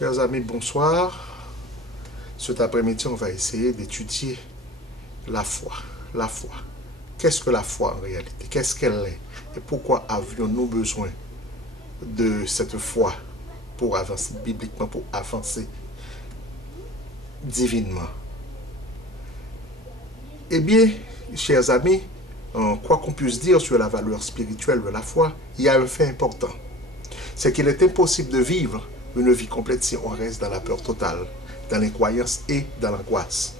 Chers amis, bonsoir. Cet après-midi, on va essayer d'étudier la foi. La foi. Qu'est-ce que la foi en réalité? Qu'est-ce qu'elle est? Et pourquoi avions-nous besoin de cette foi pour avancer bibliquement, pour avancer divinement? Eh bien, chers amis, quoi qu'on puisse dire sur la valeur spirituelle de la foi, il y a un fait important. C'est qu'il est impossible de vivre une vie complète si on reste dans la peur totale, dans l'incroyance et dans l'angoisse.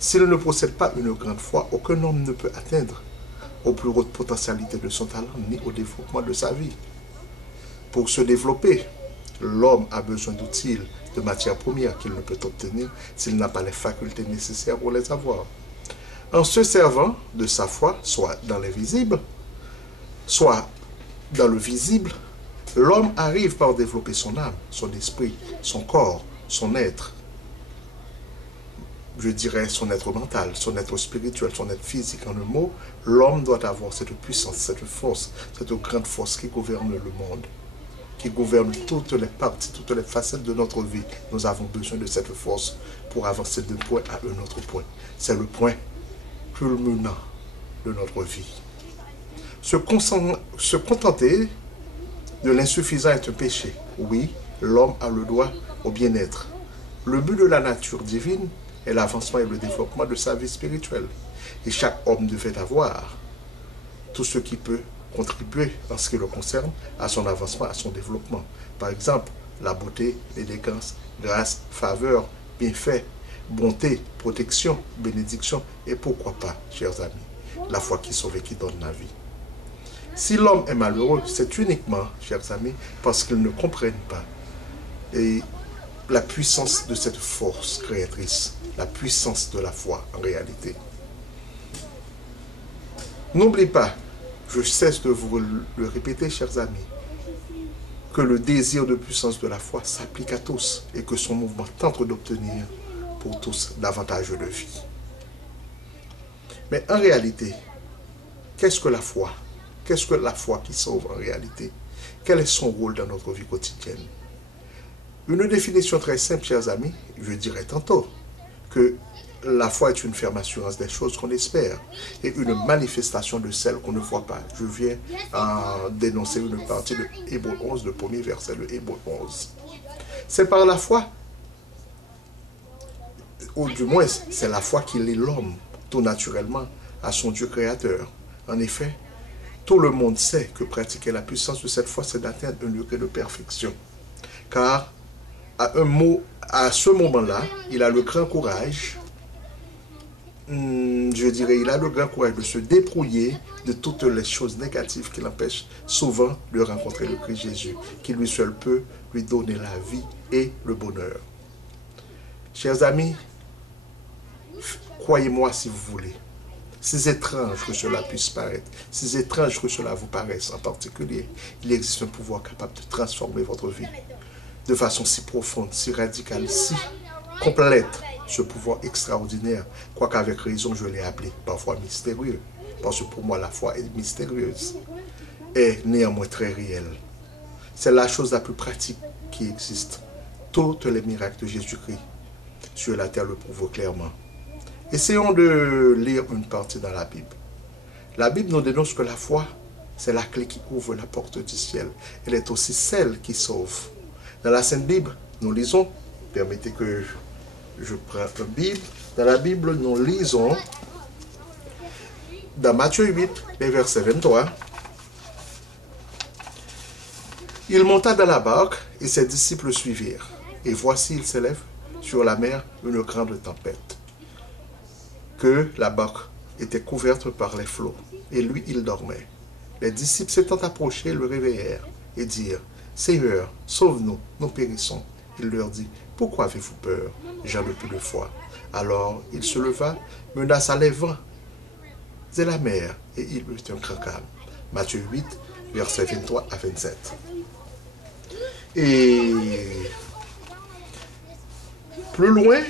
S'il ne possède pas une grande foi, aucun homme ne peut atteindre aux plus hautes potentialités de son talent ni au développement de sa vie. Pour se développer, l'homme a besoin d'outils, de matières premières qu'il ne peut obtenir s'il n'a pas les facultés nécessaires pour les avoir. En se servant de sa foi, soit dans l'invisible, soit dans le visible, l'homme arrive par développer son âme, son esprit, son corps, son être. Je dirais son être mental, son être spirituel, son être physique. En un mot, l'homme doit avoir cette puissance, cette force, cette grande force qui gouverne le monde, qui gouverne toutes les parties, toutes les facettes de notre vie. Nous avons besoin de cette force pour avancer d'un point à un autre point. C'est le point culminant de notre vie. Se contenter de l'insuffisant est un péché. Oui, l'homme a le droit au bien-être. Le but de la nature divine est l'avancement et le développement de sa vie spirituelle. Et chaque homme devait avoir tout ce qui peut contribuer, en ce qui le concerne, à son avancement, à son développement. Par exemple, la beauté, l'élégance, grâce, faveur, bienfait, bonté, protection, bénédiction, et pourquoi pas, chers amis, la foi qui sauve et qui donne la vie. Si l'homme est malheureux, c'est uniquement, chers amis, parce qu'il ne comprenne pas et la puissance de cette force créatrice, la puissance de la foi en réalité. N'oubliez pas, je cesse de vous le répéter, chers amis, que le désir de puissance de la foi s'applique à tous et que son mouvement tente d'obtenir pour tous davantage de vie. Mais en réalité, qu'est-ce que la foi? Qu'est-ce que la foi qui sauve en réalité? Quel est son rôle dans notre vie quotidienne? Une définition très simple, chers amis, je dirais tantôt que la foi est une ferme assurance des choses qu'on espère et une manifestation de celles qu'on ne voit pas. Je viens d'énoncer une partie de Hébreux 11, le premier verset de Hébreux 11. C'est par la foi, ou du moins c'est la foi qui lie l'homme tout naturellement à son Dieu créateur. En effet, tout le monde sait que pratiquer la puissance de cette foi, c'est d'atteindre un degré de perfection. Car à ce moment-là, il a le grand courage, je dirais, il a le grand courage de se débrouiller de toutes les choses négatives qui l'empêchent souvent de rencontrer le Christ Jésus, qui lui seul peut lui donner la vie et le bonheur. Chers amis, croyez-moi si vous voulez, si étrange que cela puisse paraître, si étrange que cela vous paraisse en particulier, il existe un pouvoir capable de transformer votre vie de façon si profonde, si radicale, si complète. Ce pouvoir extraordinaire, quoique avec raison je l'ai appelé parfois mystérieux, parce que pour moi la foi est mystérieuse, est néanmoins très réelle. C'est la chose la plus pratique qui existe. Tous les miracles de Jésus-Christ sur la terre le prouvent clairement. Essayons de lire une partie dans la Bible. La Bible nous dénonce que la foi, c'est la clé qui ouvre la porte du ciel. Elle est aussi celle qui sauve. Dans la Sainte Bible, nous lisons, permettez que je prenne une Bible. Dans la Bible, nous lisons, dans Matthieu 8, les versets 23, « Il monta dans la barque et ses disciples le suivirent. Et voici, il s'élève sur la mer une grande tempête, que la barque était couverte par les flots, et lui, il dormait. Les disciples s'étant approchés, le réveillèrent et dirent, « Seigneur, sauve-nous, nous périssons. » Il leur dit, « Pourquoi avez-vous peur? J'ai un peu de foi. » Alors il se leva, menaça les vents et la mer, et il eut un grand calme. Matthieu 8, versets 23 à 27. Et plus loin,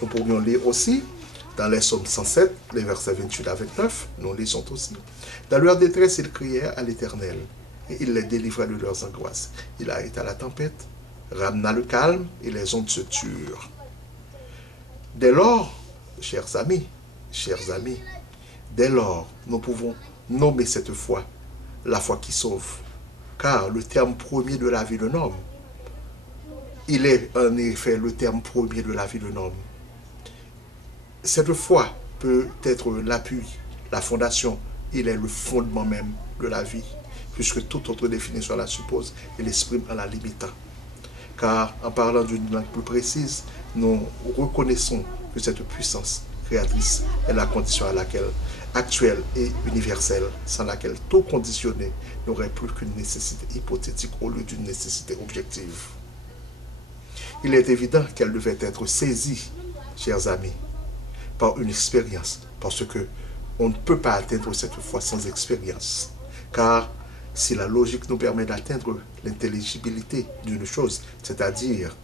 nous pourrions lire aussi, dans les psaumes 107, les versets 28 à 29, nous lisons aussi. Dans leur détresse, ils crièrent à l'Éternel, et il les délivra de leurs angoisses. Il arrêta la tempête, ramena le calme et les ondes se turent. Dès lors, chers amis, dès lors, nous pouvons nommer cette foi la foi qui sauve. Car le terme premier de la vie d'un homme, il est en effet le terme premier de la vie d'un homme. Cette foi peut être l'appui, la fondation, il est le fondement même de la vie, puisque toute autre définition la suppose et l'exprime en la limitant. Car en parlant d'une langue plus précise, nous reconnaissons que cette puissance créatrice est la condition à laquelle actuelle et universelle, sans laquelle tout conditionné n'aurait plus qu'une nécessité hypothétique au lieu d'une nécessité objective. Il est évident qu'elle devait être saisie, chers amis, par une expérience, parce que on ne peut pas atteindre cette foi sans expérience. Car si la logique nous permet d'atteindre l'intelligibilité d'une chose, c'est-à-dire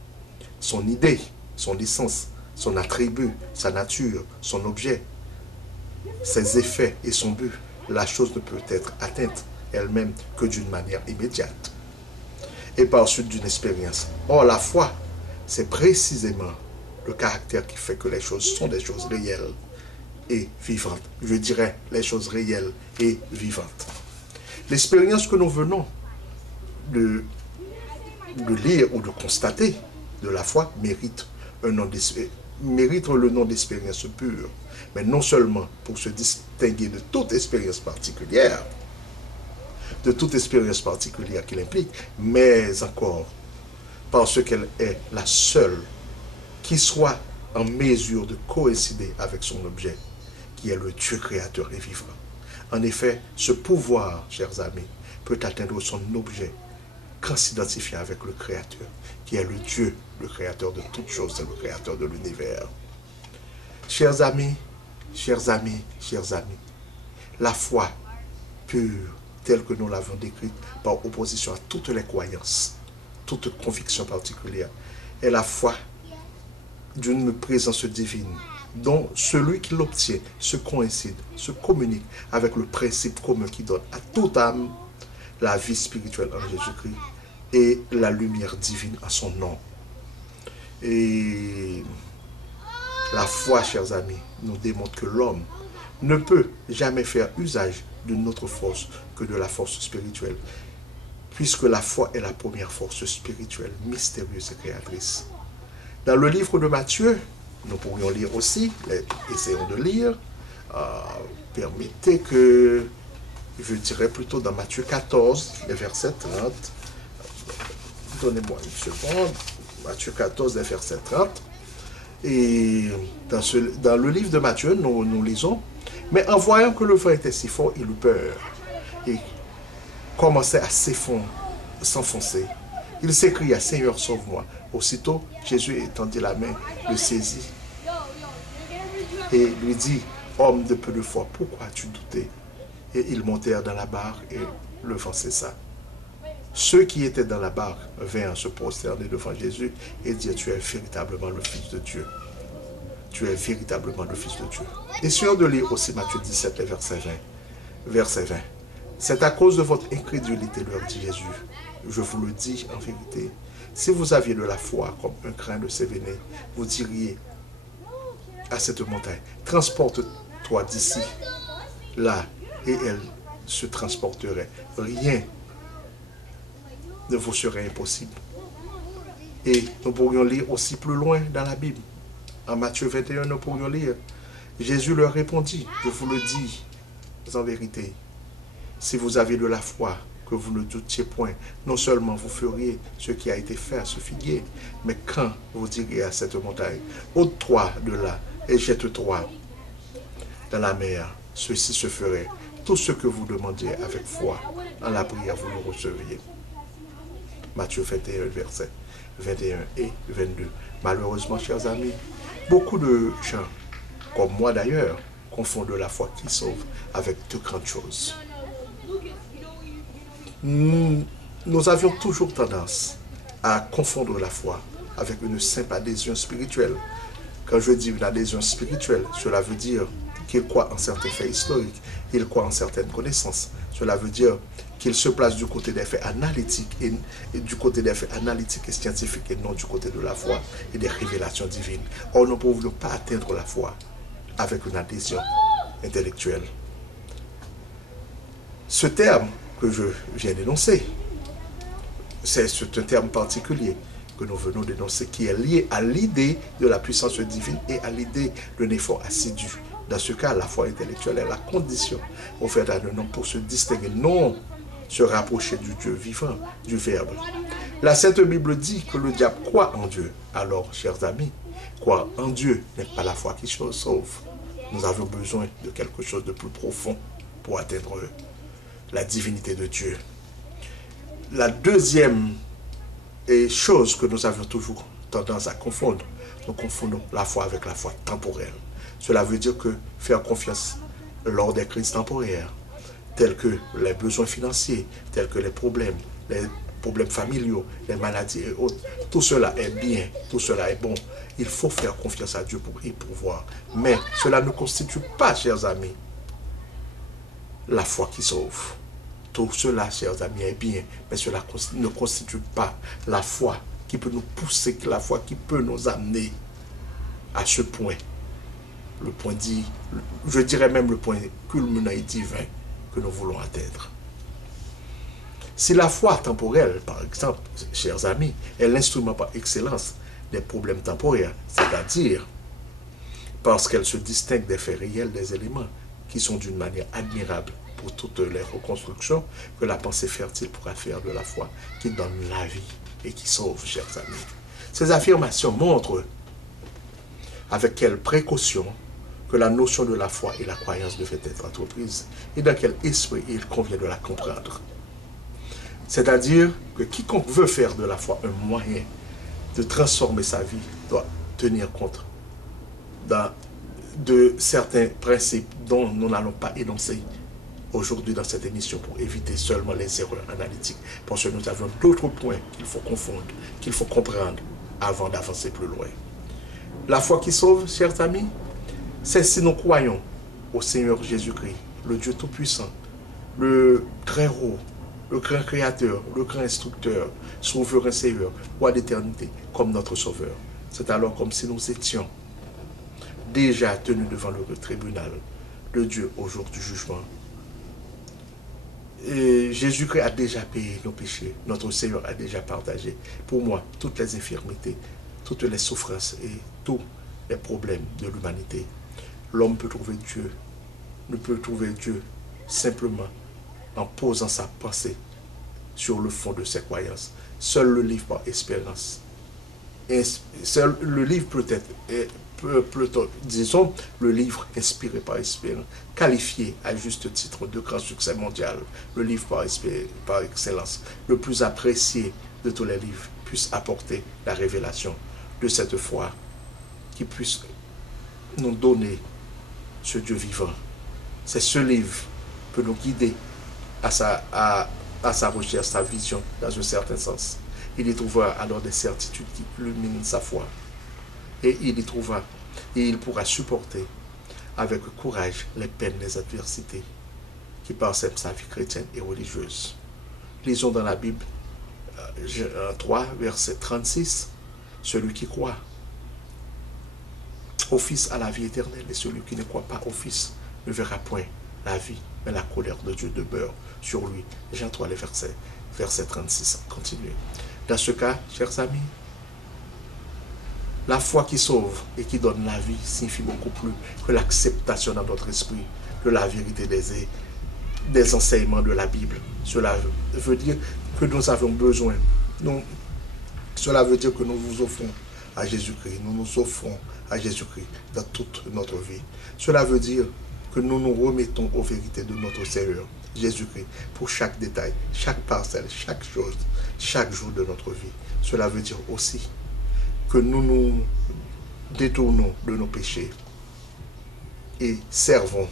son idée, son essence, son attribut, sa nature, son objet, ses effets et son but, la chose ne peut être atteinte elle-même que d'une manière immédiate et par suite d'une expérience. Or, la foi, c'est précisément le caractère qui fait que les choses sont des choses réelles et vivantes. Je dirais les choses réelles et vivantes. L'expérience que nous venons de lire ou de constater de la foi mérite le nom d'expérience pure, mais non seulement pour se distinguer de toute expérience particulière, qu'il implique, mais encore parce qu'elle est la seule qui soit en mesure de coïncider avec son objet, qui est le Dieu créateur et vivant. En effet, ce pouvoir, chers amis, peut atteindre son objet qu'en s'identifiant avec le Créateur, qui est le Dieu, le Créateur de toutes choses, c'est le Créateur de l'univers. Chers amis, la foi pure, telle que nous l'avons décrite, par opposition à toutes les croyances, toute conviction particulière, est la foi d'une présence divine, dont celui qui l'obtient se coïncide, se communique avec le principe commun qui donne à toute âme la vie spirituelle en Jésus-Christ et la lumière divine en son nom. Et la foi, chers amis, nous démontre que l'homme ne peut jamais faire usage d'une autre force que de la force spirituelle, puisque la foi est la première force spirituelle, mystérieuse et créatrice. Dans le livre de Matthieu, nous pourrions lire aussi, essayons de lire, permettez que, je dirais plutôt dans Matthieu 14, les versets 30, donnez-moi une seconde, Matthieu 14, les versets 30, et dans le livre de Matthieu, nous lisons, mais en voyant que le vent était si fort, il eut peur, et commençait à s'enfoncer. Il s'écria, Seigneur, sauve-moi. Aussitôt, Jésus étendit la main, le saisit et lui dit, homme de peu de foi, pourquoi as-tu douté? Et ils montèrent dans la barque et le vent cessa. Ceux qui étaient dans la barque vinrent se prosterner devant Jésus et dire, tu es véritablement le Fils de Dieu. Tu es véritablement le Fils de Dieu. Essayons de lire aussi Matthieu 17, verset 20. Verset 20. C'est à cause de votre incrédulité, leur dit Jésus. Je vous le dis en vérité. Si vous aviez de la foi comme un grain de sévéné, vous diriez à cette montagne, transporte-toi d'ici, là, et elle se transporterait. Rien ne vous serait impossible. Et nous pourrions lire aussi plus loin dans la Bible. En Matthieu 21, nous pourrions lire. Jésus leur répondit, je vous le dis en vérité, si vous avez de la foi, que vous ne doutiez point, non seulement vous feriez ce qui a été fait à ce figuier, mais quand vous direz à cette montagne, ôte-toi de là et jette-toi dans la mer, ceci se ferait. Tout ce que vous demandiez avec foi, en la prière, vous le receviez. Matthieu 21, versets 21 et 22. Malheureusement, chers amis, beaucoup de gens, comme moi d'ailleurs, confondent la foi qui sauve avec de grandes choses. Nous avions toujours tendance à confondre la foi avec une simple adhésion spirituelle. Quand je dis une adhésion spirituelle, cela veut dire qu'il croit en certains faits historiques, il croit en certaines connaissances. Cela veut dire qu'il se place du côté des faits analytiques et du côté des faits analytiques et scientifiques et non du côté de la foi et des révélations divines. Or, nous ne pouvons pas atteindre la foi avec une adhésion intellectuelle. Ce terme que je viens d'énoncer, c'est un terme particulier que nous venons d'énoncer qui est lié à l'idée de la puissance divine et à l'idée d'un effort assidu. Dans ce cas, la foi intellectuelle est la condition offerte à un homme pour se distinguer, non se rapprocher du Dieu vivant, du Verbe. La Sainte Bible dit que le diable croit en Dieu. Alors, chers amis, croire en Dieu n'est pas la foi qui sauve. Nous avons besoin de quelque chose de plus profond pour atteindre la divinité de Dieu. La deuxième chose que nous avons toujours tendance à confondre, nous confondons la foi avec la foi temporelle. Cela veut dire que faire confiance lors des crises temporaires, tels que les besoins financiers, tels que les problèmes familiaux, les maladies et autres, tout cela est bien, tout cela est bon. Il faut faire confiance à Dieu pour y pouvoir. Mais cela ne constitue pas, chers amis, la foi qui sauve. Tout cela, chers amis, est bien, mais cela ne constitue pas la foi qui peut nous pousser, la foi qui peut nous amener à ce point. Le point dit, je dirais même le point culminant et divin que nous voulons atteindre. Si la foi temporelle, par exemple, chers amis, est l'instrument par excellence des problèmes temporaires, c'est-à-dire parce qu'elle se distingue des faits réels des éléments qui sont d'une manière admirable pour toutes les reconstructions que la pensée fertile pourra faire de la foi qui donne la vie et qui sauve, chers amis. Ces affirmations montrent avec quelle précaution que la notion de la foi et la croyance devait être entreprise et dans quel esprit il convient de la comprendre. C'est-à-dire que quiconque veut faire de la foi un moyen de transformer sa vie doit tenir compte de certains principes dont nous n'allons pas énoncer aujourd'hui dans cette émission pour éviter seulement les erreurs analytiques, parce que nous avons d'autres points qu'il faut confondre, qu'il faut comprendre avant d'avancer plus loin. La foi qui sauve, chers amis, c'est si nous croyons au Seigneur Jésus-Christ, le Dieu Tout-Puissant, le très haut, le grand Créateur, le grand Instructeur, Souverain Seigneur, Roi d'éternité, comme notre Sauveur. C'est alors comme si nous étions déjà tenus devant le tribunal de Dieu au jour du jugement. Et Jésus-Christ a déjà payé nos péchés, notre Seigneur a déjà partagé pour moi toutes les infirmités, toutes les souffrances et tous les problèmes de l'humanité. L'homme peut trouver Dieu, ne peut trouver Dieu simplement en posant sa pensée sur le fond de ses croyances. Seul le livre par espérance. Et seul le livre peut-être, disons, le livre inspiré par espérance, qualifié à juste titre de grand succès mondial, le livre par excellence, le plus apprécié de tous les livres, puisse apporter la révélation de cette foi qui puisse nous donner ce Dieu vivant. C'est ce livre qui peut nous guider à sa recherche, sa vision, dans un certain sens. Il y trouvera alors des certitudes qui illuminent sa foi. Et il y trouvera, et il pourra supporter avec courage les peines, les adversités qui parsèment sa vie chrétienne et religieuse. Lisons dans la Bible 3, verset 36, celui qui croit au Fils a la vie éternelle, et celui qui ne croit pas au Fils ne verra point la vie, mais la colère de Dieu demeure sur lui. Jean 3, verset 36. Continuez. Dans ce cas, chers amis, la foi qui sauve et qui donne la vie signifie beaucoup plus que l'acceptation dans notre esprit de la vérité des enseignements de la Bible. Cela veut dire que nous avons besoin. Cela veut dire que nous vous offrons à Jésus-Christ. Nous nous offrons à Jésus-Christ dans toute notre vie. Cela veut dire que nous nous remettons aux vérités de notre Seigneur, Jésus-Christ, pour chaque détail, chaque parcelle, chaque chose, chaque jour de notre vie. Cela veut dire aussi que nous nous détournons de nos péchés et servons.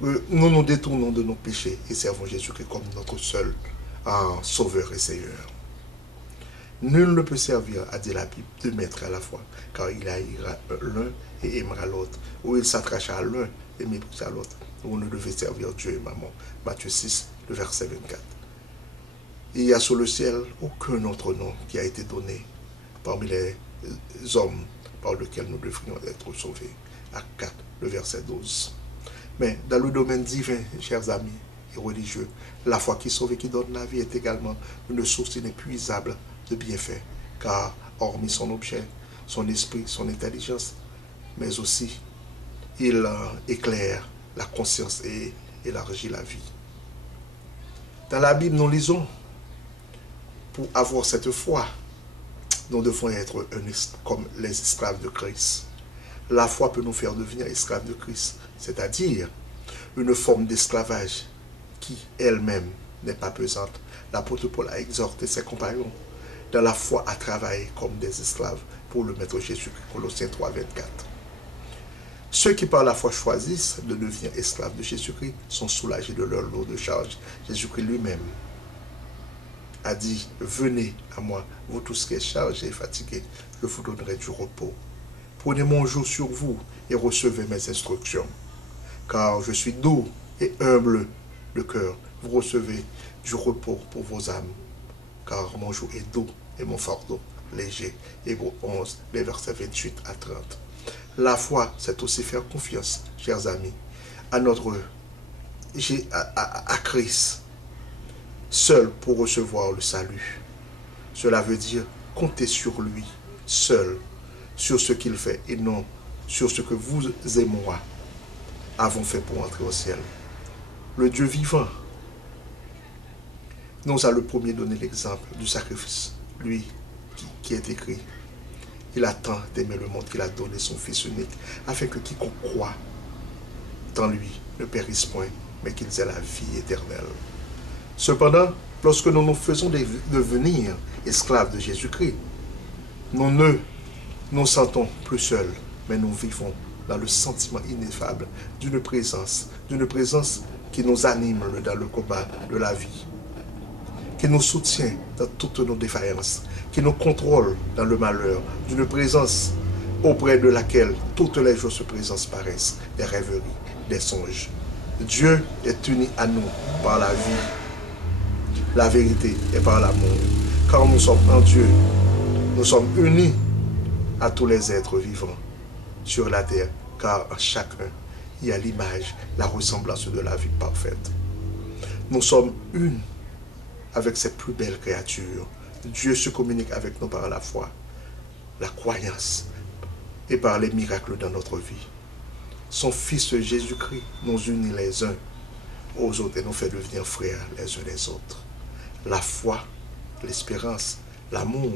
Nous nous détournons de nos péchés et servons Jésus-Christ comme notre seul Sauveur et Seigneur. Nul ne peut servir, a dit la Bible, deux maîtres à la fois, car il haïra l'un et aimera l'autre, ou il s'attachera à l'un et méprisera l'autre. Vous ne devez servir Dieu et maman. Matthieu 6, le verset 24. Il n'y a sous le ciel aucun autre nom qui a été donné parmi les hommes par lesquels nous devrions être sauvés. Acte 4, le verset 12. Mais dans le domaine divin, chers amis et religieux, la foi qui sauve et qui donne la vie est également une source inépuisable de bienfaits, car hormis son objet, son esprit, son intelligence, mais aussi il éclaire la conscience et élargit la vie. Dans la Bible, nous lisons, pour avoir cette foi, nous devons être comme les esclaves de Christ. La foi peut nous faire devenir esclaves de Christ, c'est-à-dire une forme d'esclavage qui elle-même n'est pas pesante. L'apôtre Paul a exhorté ses compagnons dans la foi à travailler comme des esclaves pour le Maître Jésus-Christ, Colossiens 3, 24. Ceux qui par la foi choisissent de devenir esclaves de Jésus-Christ sont soulagés de leur lot de charge. Jésus-Christ lui-même a dit, venez à moi, vous tous qui êtes chargés et fatigués, je vous donnerai du repos. Prenez mon joug sur vous et recevez mes instructions, car je suis doux et humble de cœur. Vous recevez du repos pour vos âmes, car mon joug est doux et mon fardeau léger. Hébreux 11, les versets 28 à 30. La foi, c'est aussi faire confiance, chers amis, à Christ, seul pour recevoir le salut. Cela veut dire compter sur lui, seul, sur ce qu'il fait et non sur ce que vous et moi avons fait pour entrer au ciel. Le Dieu vivant nous a le premier donné l'exemple du sacrifice, lui qui est écrit. Il a tant aimé le monde qu'il a donné son Fils unique, afin que quiconque croit en lui ne périsse point, mais qu'ils aient la vie éternelle. Cependant, lorsque nous nous faisons devenir esclaves de Jésus-Christ, nous ne nous sentons plus seuls, mais nous vivons dans le sentiment ineffable d'une présence qui nous anime dans le combat de la vie, qui nous soutient dans toutes nos défaillances, qui nous contrôle dans le malheur, d'une présence auprès de laquelle toutes les jours se présence paraissent des rêveries, des songes. Dieu est uni à nous par la vie, la vérité et par l'amour. Car nous sommes en Dieu, nous sommes unis à tous les êtres vivants sur la terre, car en chacun, il y a l'image, la ressemblance de la vie parfaite. Nous sommes une avec ses plus belles créatures. Dieu se communique avec nous par la foi, la croyance et par les miracles dans notre vie. Son Fils Jésus-Christ nous unit les uns aux autres et nous fait devenir frères les uns les autres. La foi, l'espérance, l'amour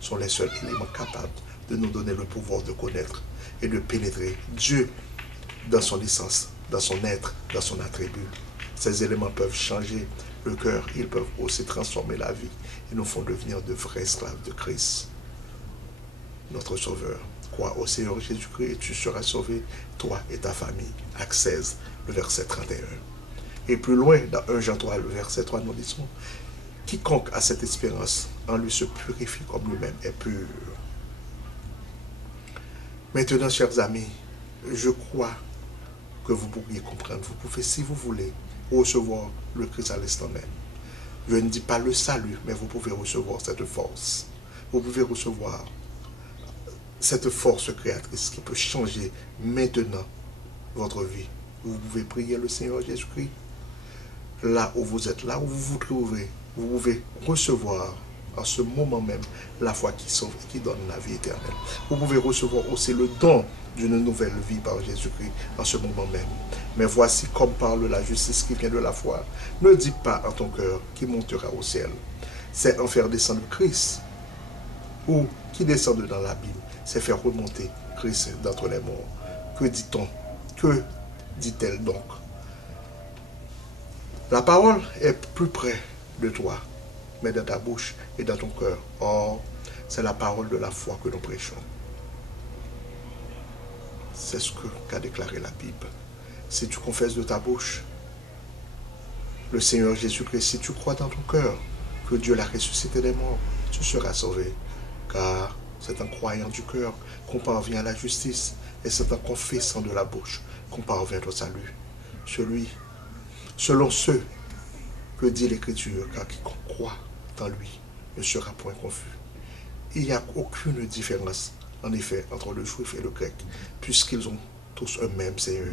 sont les seuls éléments capables de nous donner le pouvoir de connaître et de pénétrer Dieu dans son essence, dans son être, dans son attribut. Ces éléments peuvent changer le cœur, ils peuvent aussi transformer la vie et nous font devenir de vrais esclaves de Christ, notre Sauveur. Crois au Seigneur Jésus-Christ et tu seras sauvé, toi et ta famille. Acte 16, le verset 31. Et plus loin, dans 1 Jean 3, le verset 3, nous disons, quiconque a cette espérance en lui se purifie comme lui-même est pur. Maintenant, chers amis, je crois que vous pourriez comprendre. Vous pouvez, si vous voulez, recevoir le Christ à l'instant même. Je ne dis pas le salut, mais vous pouvez recevoir cette force. Vous pouvez recevoir cette force créatrice qui peut changer maintenant votre vie. Vous pouvez prier le Seigneur Jésus-Christ là où vous êtes, là où vous vous trouvez. Vous pouvez recevoir en ce moment même la foi qui sauve et qui donne la vie éternelle. Vous pouvez recevoir aussi le don d'une nouvelle vie par Jésus-Christ en ce moment même. Mais voici comme parle la justice qui vient de la foi. Ne dis pas en ton cœur qui montera au ciel. C'est en faire descendre Christ, ou qui descend dans la Bible, c'est faire remonter Christ d'entre les morts. Que dit-on? Que dit-elle donc? La parole est plus près de toi, mais dans ta bouche et dans ton cœur. Or, c'est la parole de la foi que nous prêchons. C'est ce qu'a déclaré la Bible. Si tu confesses de ta bouche le Seigneur Jésus-Christ, si tu crois dans ton cœur que Dieu l'a ressuscité des morts, tu seras sauvé. Car c'est en croyant du cœur qu'on parvient à la justice, et c'est en confessant de la bouche qu'on parvient au salut. Selon ceux Que dit l'Écriture? Car quiconque croit en lui ne sera point confus. Il n'y a aucune différence, en effet, entre le juif et le grec, puisqu'ils ont tous un même Seigneur,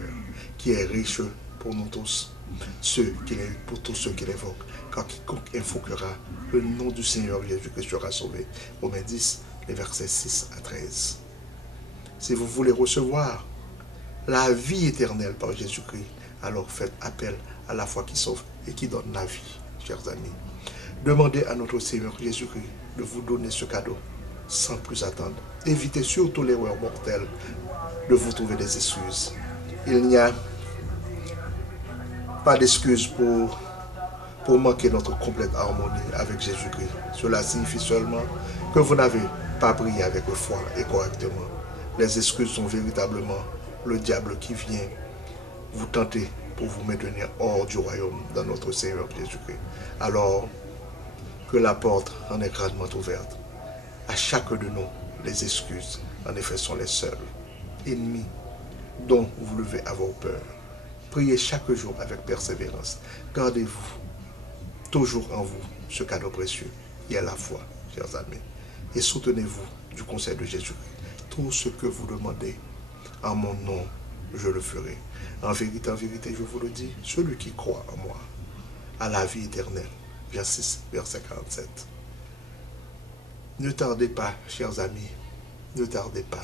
qui est riche pour nous tous, pour tous ceux qui l'invoquent. Car quiconque invoquera le nom du Seigneur Jésus-Christ sera sauvé. Romains 10, les versets 6 à 13. Si vous voulez recevoir la vie éternelle par Jésus-Christ, alors faites appel à la foi qui sauve et qui donne la vie, chers amis. Demandez à notre Seigneur Jésus-Christ de vous donner ce cadeau sans plus attendre. Évitez surtout l'erreur mortelle de vous trouver des excuses. Il n'y a pas d'excuse pour manquer notre complète harmonie avec Jésus-Christ. Cela signifie seulement que vous n'avez pas prié avec foi et correctement. Les excuses sont véritablement le diable qui vient vous tenter pour vous maintenir hors du royaume dans notre Seigneur Jésus-Christ. Alors que la porte en est grandement ouverte. À chaque de nous, les excuses, en effet, sont les seuls ennemis dont vous devez avoir peur. Priez chaque jour avec persévérance. Gardez-vous toujours en vous ce cadeau précieux qui est la foi, chers amis. Et soutenez-vous du conseil de Jésus-Christ. Tout ce que vous demandez en mon nom, je le ferai. En vérité, je vous le dis, celui qui croit en moi a la vie éternelle. Jean 6, verset 47. Ne tardez pas, chers amis. Ne tardez pas.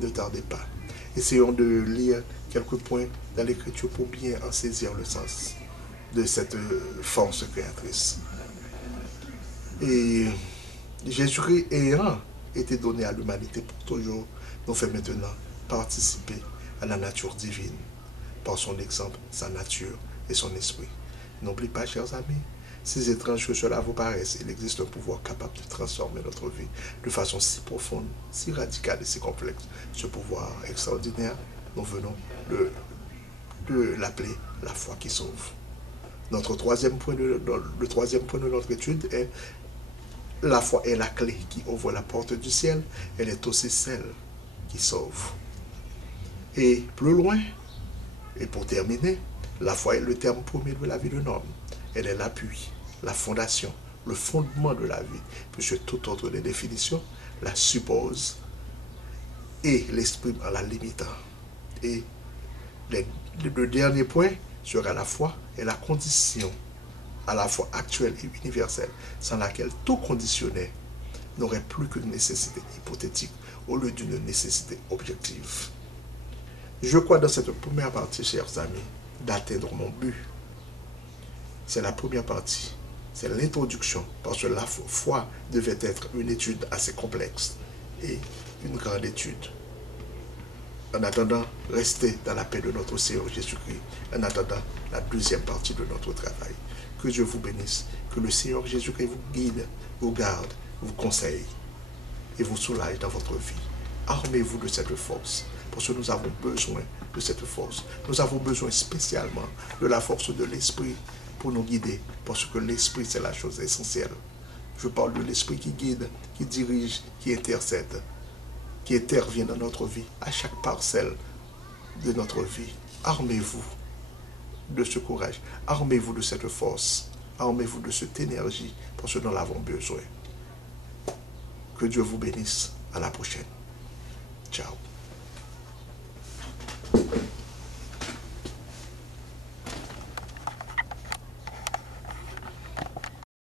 Ne tardez pas. Essayons de lire quelques points dans l'Écriture pour bien en saisir le sens de cette force créatrice. Et Jésus-Christ ayant été donné à l'humanité pour toujours, nous fait maintenant participer à la nature divine par son exemple, sa nature et son esprit. N'oubliez pas, chers amis, si étrange que cela vous paraisse, il existe un pouvoir capable de transformer notre vie de façon si profonde, si radicale et si complexe. Ce pouvoir extraordinaire, nous venons de l'appeler la foi qui sauve. Le troisième point de notre étude est la foi est la clé qui ouvre la porte du ciel. Elle est aussi celle qui sauve. Et plus loin, et pour terminer, la foi est le terme premier de la vie d'un homme. Elle est l'appui, la fondation, le fondement de la vie, puisque toute autre des définitions la suppose et l'exprime en la limitant. Et le dernier point sera la foi est la condition à la fois actuelle et universelle, sans laquelle tout conditionné n'aurait plus qu'une nécessité hypothétique au lieu d'une nécessité objective. Je crois dans cette première partie, chers amis, d'atteindre mon but. C'est la première partie, c'est l'introduction, parce que la foi devait être une étude assez complexe et une grande étude. En attendant, restez dans la paix de notre Seigneur Jésus-Christ, en attendant la deuxième partie de notre travail. Que Dieu vous bénisse, que le Seigneur Jésus-Christ vous guide, vous garde, vous conseille et vous soulage dans votre vie. Armez-vous de cette force, parce que nous avons besoin de cette force. Nous avons besoin spécialement de la force de l'Esprit pour nous guider, parce que l'Esprit, c'est la chose essentielle. Je parle de l'Esprit qui guide, qui dirige, qui intercède, qui intervient dans notre vie, à chaque parcelle de notre vie. Armez-vous de ce courage, armez-vous de cette force, armez-vous de cette énergie, parce que nous l'avons besoin. Que Dieu vous bénisse. À la prochaine. Ciao.